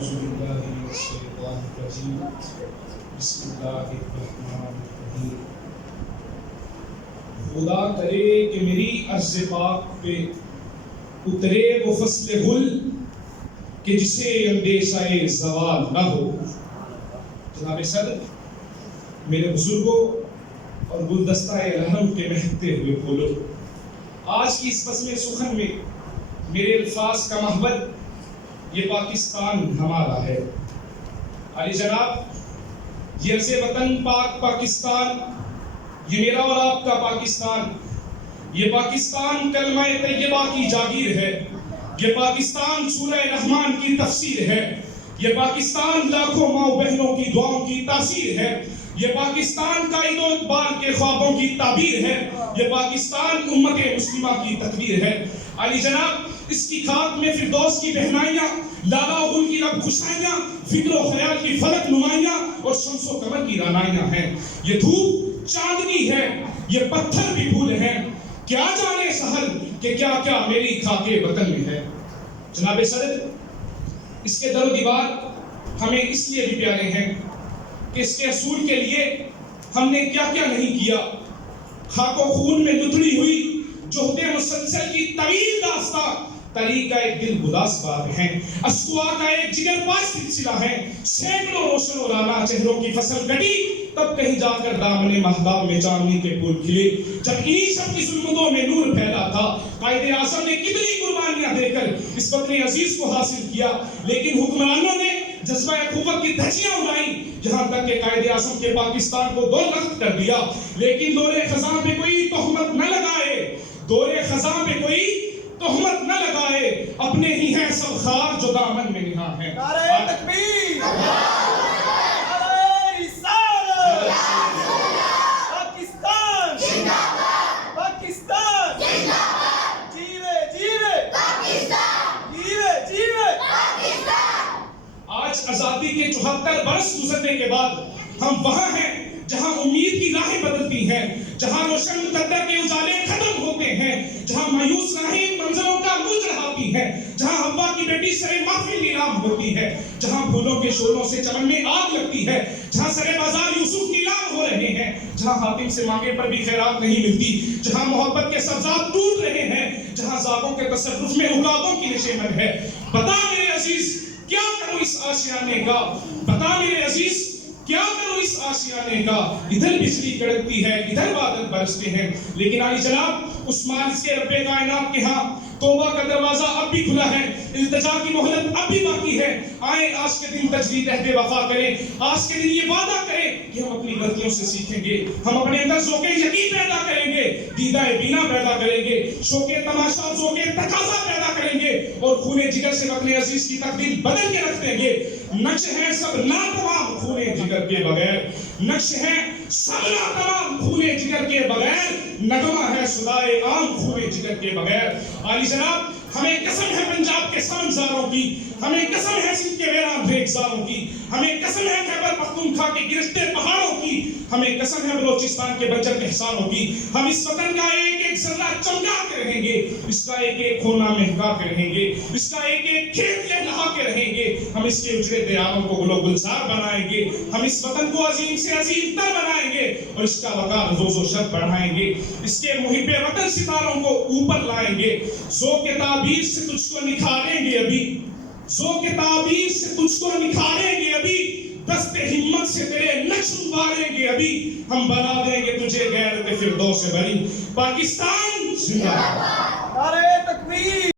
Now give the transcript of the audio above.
اعوذ باللہ من الشیطان الرجیم بسم اللہ الرحمن الرحیم۔ خدا کرے کہ میری عرض پاک پہ اترے وہ فصل گل کہ جسے اندیشہ زوال نہ ہو۔ جناب صدر، میرے بزرگوں اور گلدستہ رحم کے مہکتے ہوئے پھولوں، آج کی اس بزم سخن میں میرے الفاظ کا محور یہ پاکستان ہمارا ہے۔ علی جناب، یہ عرض وطن پاک پاکستان، یہ میرا اور آپ کا پاکستان، یہ پاکستان کلمہ طیبہ کی جاگیر ہے، یہ پاکستان سورہ رحمان کی تفسیر ہے، یہ پاکستان لاکھوں ماں بہنوں کی دعاؤں کی تاثیر ہے، یہ پاکستان کا عید و اقبال کے خوابوں کی تعبیر ہے، یہ پاکستان امت مسلمہ کی تقریر ہے۔ علی جناب، اس کی خاک میں فردوس کی بہنائیاں، لالا و گل کی لب خوشائیاں، فکر و خیال کی فلک نمائیاں اور شمس و قمر کی رانائیاں ہیں۔ یہ دھوپ چاندنی ہے، یہ پتھر بھی پھول ہیں، کیا جانے سہل کہ کیا کیا میری خاک وطن میں ہے۔ جناب صدر، اس کے در و دیوار ہمیں اس لیے بھی پیارے ہیں کہ اس کے اصول کے لیے ہم نے کیا کیا نہیں کیا۔ خاک و خون میں لتڑی ہوئی جہد مسلسل کی طویل داستان، طریقہ ایک دل گداس باب ہیں، اسکوا کا ایک جگر پاس سلسلہ ہے، سینکڑوں روشن و رانا چہروں کی فصل کٹی، تب کہیں جا کر دامن مہتاب میں چاندنی کے پھول کھلے، جب انہی سب کی ظلمتوں میں نور پھیلا تھا۔ قائد اعظم نے کتنی قربانیاں دے کر اس وطن عزیز کو حاصل کیا، لیکن حکمرانوں نے جذبہ اخوت کی دھجیاں اڑائیں، یہاں تک کہ قائد اعظم کے پاکستان کو دو لخت کر دیا۔ لیکن دور خزاں پہ کوئی تہمت نہ لگائے، دور خزاں پہ کوئی تہمت نہ لگائے، اپنے ہی ہیں سب خار جو دامن میں نہاں ہیں۔ نعرہ تکبیر، نعرہ رسالت، پاکستان زندہ باد، پاکستان زندہ باد، جیوے جیوے پاکستان، جیوے جیوے پاکستان۔ آج آزادی کے 74 برس گزرنے کے بعد ہم وہاں ہیں جہاں امید کی راہیں بدلتی ہیں، جہاں روشن مقدر کے اجالے ختم ہوتے ہیں، جہاں مایوس راہیں منظروں کا منہ چڑھاتی ہیں، جہاں حوا کی بیٹی سرے محفل نیلام ہوتی ہے، جہاں پھولوں کے شعلوں سے چمن میں آگ لگتی ہے، جہاں سرے بازار یوسف نیلام ہو رہے ہیں، جہاں حاتم سے مانگے پر بھی خیرات نہیں ملتی، جہاں محبت کے سبزات ٹوٹ رہے ہیں، جہاں زاغوں کے تصرف میں عقابوں کی نشیمن ہے۔ بتا میرے عزیز کیا کروں اس آشیانے کا، بتا میرے عزیز کیا کروں اس آشیانے کا، ادھر بجلی کڑکتی ہے، ادھر بادل برستے ہیں، لیکن علی جناب اس مالک کے رب کائنات کے ہاں توبہ کا دروازہ اب بھی کھلا ہے، التجا کی مہلت اب بھی باقی ہے۔ آئیں آج کے دن تجدید عہد وفا کریں، آج کے دن یہ وعدہ کریں کہ ہم اپنی غلطیوں سے سیکھیں گے، ہم اپنے اندر ذوق یقین پیدا کریں گے، دیدہ بینا پیدا کریں گے، شوق تماشا ذوق تقاضا پیدا کریں گے، اور خون جگر سے اپنے عزیز کی تقدیر بدل کے رکھ دیں گے۔ نقش ہیں سب ناتمام خون جگر کے بغیر، نقش ہیں سب ناتمام خون جگر کے بغیر، نغمہ ہے صدائے عام خون جگر کے بغیر۔ علی جناب، ہمیں قسم ہے پنجاب کے سمزاروں کی، ہمیں قسم ہے سندھ کے ویران ریگزاروں کی، ہمیں قسم ہے خیبر پختونخوا کے گرفتے پہاڑوں کی، ہمیں قسم ہے بلوچستان کے بنجر احسانوں کی۔ ہم اس وطن کا ایک ایک ذرہ چمکا کے رہیں گے، اس کا ایک ایک کونا مہکا کے رہیں گے، اس کا ایک ایک کھیت لہلا کے رہیں گے، ہم اس کے اجڑے دیاروں کو گل و گلزار بنائیں گے، ہم اس وطن کو عظیم سے عظیم تر بنائیں گے، اور اس کا وقار روز و شب بڑھائیں گے، اس کے محب وطن ستاروں کو اوپر لائیں گے۔ ذوق تعبیر سے تجھ کو نکھاریں گے ابھی، ذوق تعبیر سے تجھ کو نکھاریں گے ابھی، دست ہمت سے تیرے نقش ابھاریں گے ابھی، ہم بنا دیں گے تجھے غیرت فردوس بری۔ پاکستان زندہ باد۔ نعرہ تکبیر۔